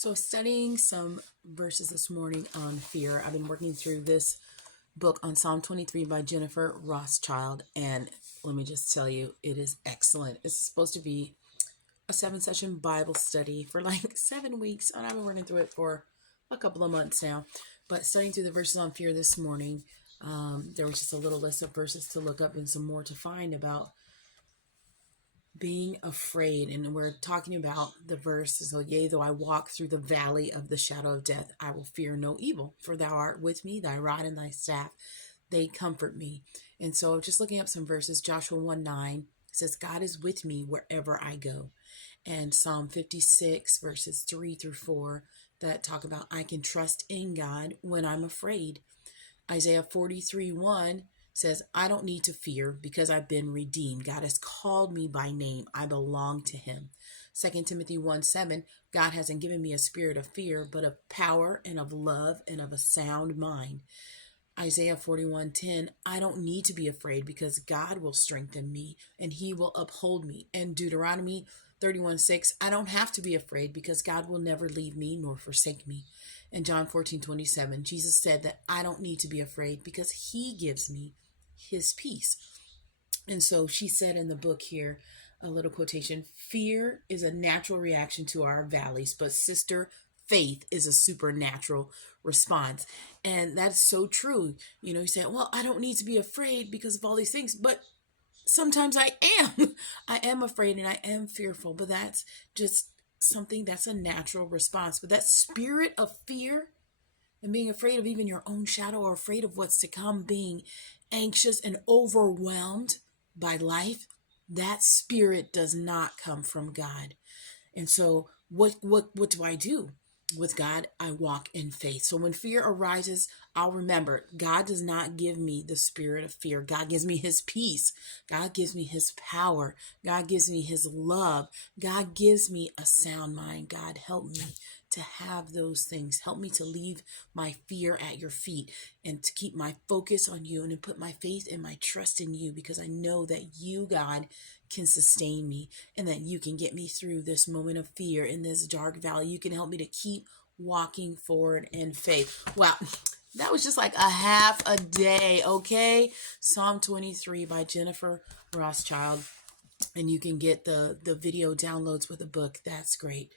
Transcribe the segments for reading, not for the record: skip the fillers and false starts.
So studying some verses this morning on fear. I've been working through this book on Psalm 23 by Jennifer Rothschild, and let me just tell you, it is excellent. It's supposed to be a 7-session Bible study for like 7 weeks, and I've been working through it for a couple of months now. But studying through the verses on fear this morning, there was just a little list of verses to look up and some more to find about being afraid. And we're talking about the verse, so yea, though I walk through the valley of the shadow of death, I will fear no evil, for thou art with me, thy rod and thy staff, they comfort me. And so just looking up some verses, Joshua 1:9 says, God is with me wherever I go. And Psalm 56 verses 3 through 4 that talk about I can trust in God when I'm afraid. Isaiah 43:1 says, I don't need to fear because I've been redeemed. God has called me by name. I belong to him. 2 Timothy 1:7, God hasn't given me a spirit of fear, but of power and of love and of a sound mind. Isaiah 41:10, I don't need to be afraid because God will strengthen me and he will uphold me. And Deuteronomy 31:6, I don't have to be afraid because God will never leave me nor forsake me. And John 14:27, Jesus said that I don't need to be afraid because he gives me his peace. And so she said in the book here, a little quotation, fear is a natural reaction to our valleys, but sister, faith is a supernatural response. And that's so true. You know, you say, well, I don't need to be afraid because of all these things, but sometimes I am. I am afraid and I am fearful, but that's just something that's a natural response. But that spirit of fear and being afraid of even your own shadow or afraid of what's to come, being anxious and overwhelmed by life, that spirit does not come from God. And so what do I do? With God, I walk in faith. So when fear arises, I'll remember God does not give me the spirit of fear. God gives me his peace. God gives me his power. God gives me his love. God gives me a sound mind. God, help me to have those things. Help me to leave my fear at your feet and to keep my focus on you and to put my faith and my trust in you, because I know that you, God, can sustain me and that you can get me through this moment of fear in this dark valley. You can help me to keep walking forward in faith. Wow. That was just like a half a day, okay? Psalm 23 by Jennifer Rothschild. And you can get the video downloads with the book. That's great.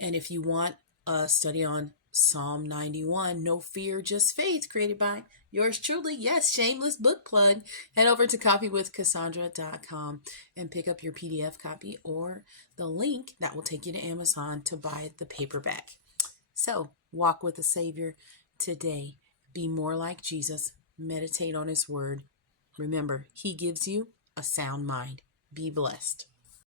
And if you want a study on Psalm 91, No Fear, Just Faith, created by yours truly, yes, shameless book plug, head over to copywithcassandra.com and pick up your PDF copy or the link that will take you to Amazon to buy the paperback. So walk with the Savior today. Be more like Jesus. Meditate on his word. Remember, he gives you a sound mind. Be blessed.